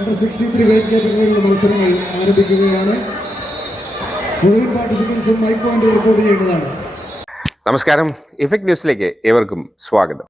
Under sixty three weight കാറ്റഗറിയിലുള്ള മത്സരങ്ങൾ ആരംഭിക്കുകയാണ്. മുഴുവൻ പാർട്ടിസിപ്പൻസും മൈക്ക് പോയിന്റ് റിപ്പോർട്ട് ചെയ്യേണ്ടതാണ്. നമസ്കാരം. ഇഫക്ട് ന്യൂസിലേക്ക് ഏവർക്കും സ്വാഗതം.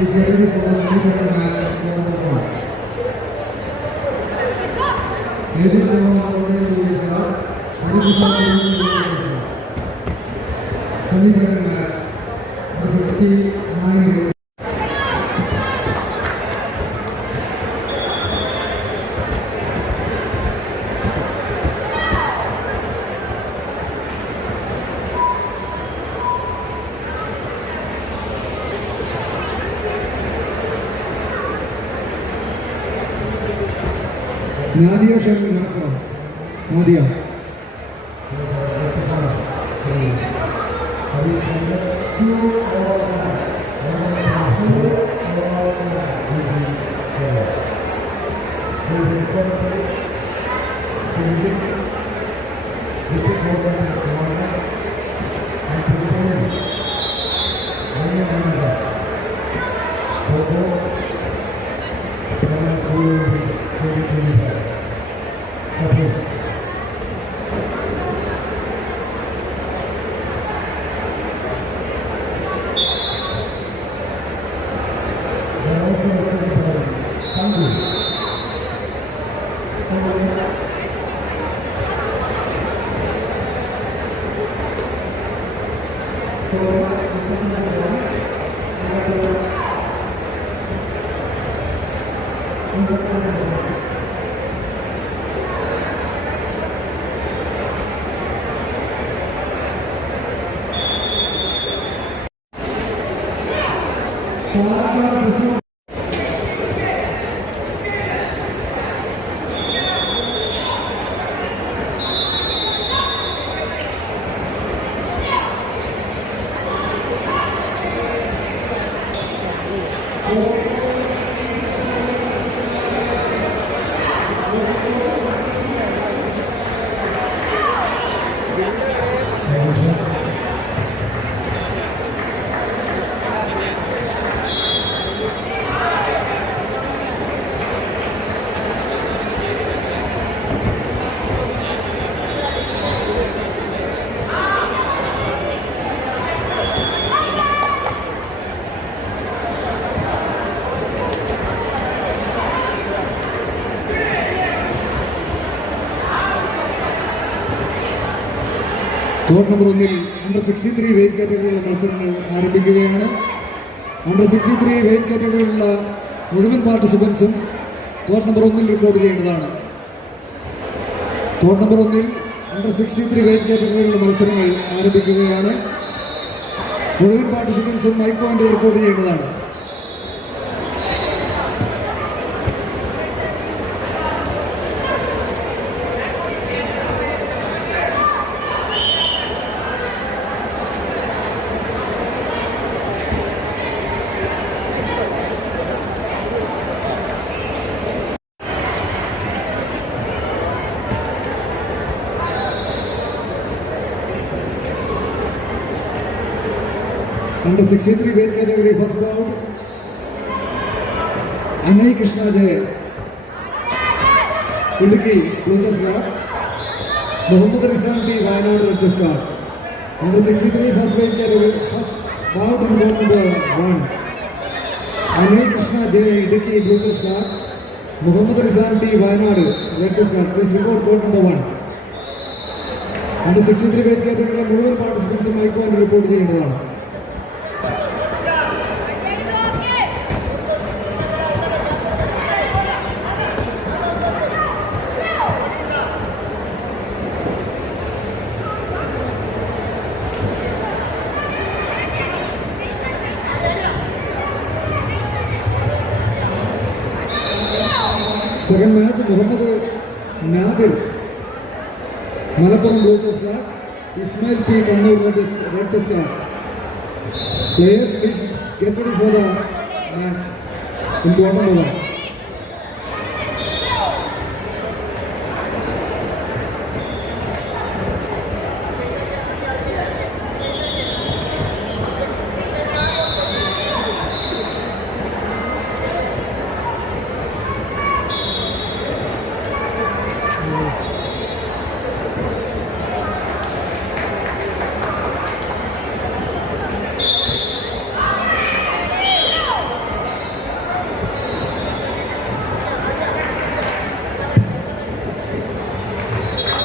is able for the semi-final match of 4-1. Every time I am going to do this, I am going to do this. Nadia Jaminaka. Nadia. This is what minggu. Court number ഒന്നിൽ under sixty three weight കാറ്റഗറിയിലുള്ള മത്സരങ്ങൾ ആരംഭിക്കുകയാണ്. Under sixty three weight കാറ്റഗറിയിലുള്ള മുഴുവൻ പാർട്ടിസിപ്പൻസും court number ഒന്നിൽ report ചെയ്യേണ്ടതാണ്. Court number ഒന്നിൽ അണ്ടർ സിക്സ്റ്റി ത്രീ വെയിറ്റ് കാറ്റഗറിയിലുള്ള മത്സരങ്ങൾ ആരംഭിക്കുകയാണ്. മുഴുവൻ പാർട്ടിസിപ്പൻസും മൈക്ക് പോയിന്റ് റിപ്പോർട്ട് ചെയ്യേണ്ടതാണ്. Under 63 weight category first bout. Anai Krishna Jay. Kundiki, Lotus Lab. Mohammad Rizan B. Wayanad Rajasthan. Under 63 first weight category first bout and bout number 1. Anai Krishna Jay, Idiki, Lotus Lab. Mohammad Rizan B. Wayanad Rajasthan. Please report bout number 1. Under sixty three weight കാറ്റഗറിയിലെ മുഴുവൻ പാർട്ടിസിപ്പൻസും മൈക്കോൻ report ചെയ്യേണ്ടതാണ് second match Mohammed Nadir Malappuram blue గా Ismail P Kannur red చెస్గా players please get ready for the match in quarter